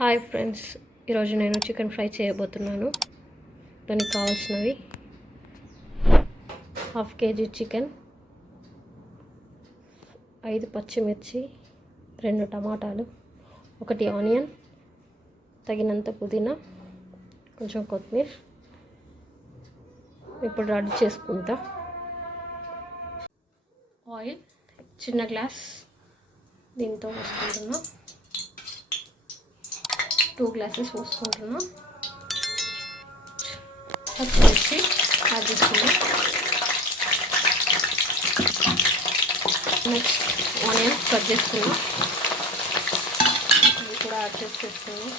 Hi friends, ఈరోజు నేను chicken fry చేయబోతున్నాను. దానికి కావాల్సినవి హాఫ్ కేజీ చికెన్, 5 పచ్చిమిర్చి, 2 టమాటాలు, 1 ఆనియన్, తగినంత పుదీనా, కొంచెం కొత్తిమీర. ఇప్పుడు రెడీ చేసుకుంటా. ఆయిల్ చిన్న గ్లాస్ దీంతో పోసుకుంటున్నా. 2 గ్లాసెస్ పోసుకుంటున్నా. పచ్చిమిర్చి యాడ్ చేసుకున్నాం. నెక్స్ట్ ఆనియన్ కట్ చేసుకున్నాం, ఇది కూడా యాడ్ చేసుకున్నాం.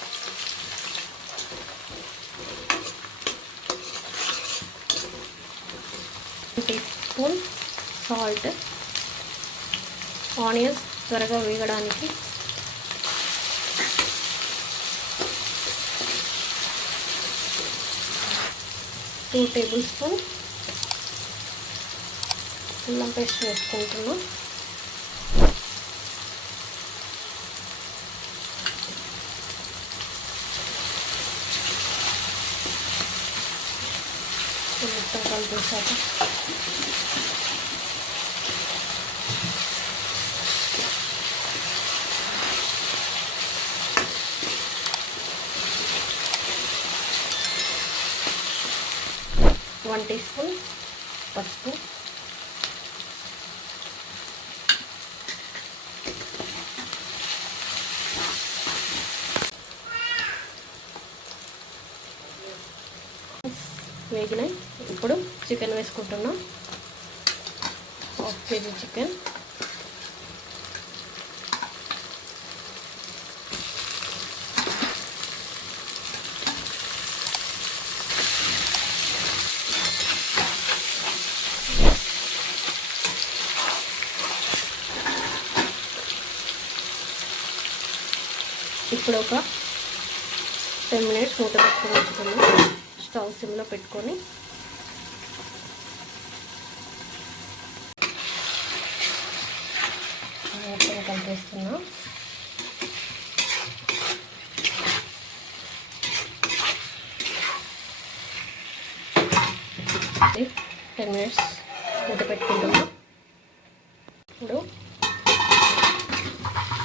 టీస్పూన్ సాల్ట్, ఆనియన్స్ త్వరగా వేగడానికి. 2 టేబుల్ స్పూన్ అల్లం పేస్ట్ వేసుకుంటున్నాం. మొత్తం కలిపేసాక 1 టీ స్పూన్ పసుపు, వేగినాయి. ఇప్పుడు చికెన్ వేసుకుంటున్నాం. Half KG chicken. ఇప్పుడు ఒక 10 మినిట్స్ మూత పెట్టుకొని ఉంచుతున్నాం. స్టవ్ సిమ్లో పెట్టుకొని మొత్తం కలిపేస్తున్నాం. ఇది 10 మినిట్స్ మూత పెట్టుకుంటున్నాం. ఇప్పుడు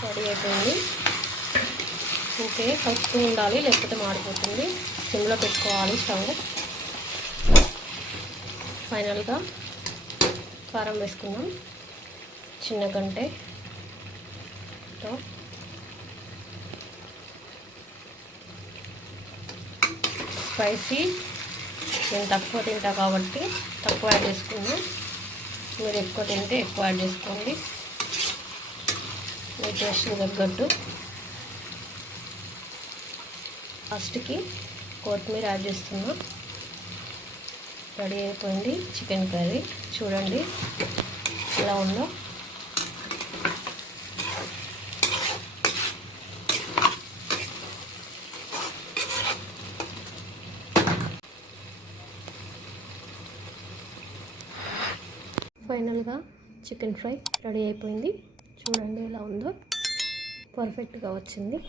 రెడీ అయిపోయింది. ఓకే, కలుపుతూ ఉండాలి, లేకపోతే మాడిపోతుంది. సిమ్లో పెట్టుకోవాలి స్టవ్. ఫైనల్గా కారం వేసుకుందాం. చిన్న గంటెతో స్పైసీ నేను తక్కువ తింటా కాబట్టి తక్కువ యాడ్ చేసుకుందాం. మీరు ఎక్కువ తింటే ఎక్కువ యాడ్ చేసుకోండి, మీ టేస్ట్కి తగ్గట్టు. లాస్ట్కి కొత్తిమీర యాడ్ చేస్తున్నా. రెడీ అయిపోయింది చికెన్ కర్రీ. చూడండి ఎలా ఉందో. ఫైనల్గా చికెన్ ఫ్రై రెడీ అయిపోయింది. చూడండి ఎలా ఉందో, పర్ఫెక్ట్గా వచ్చింది.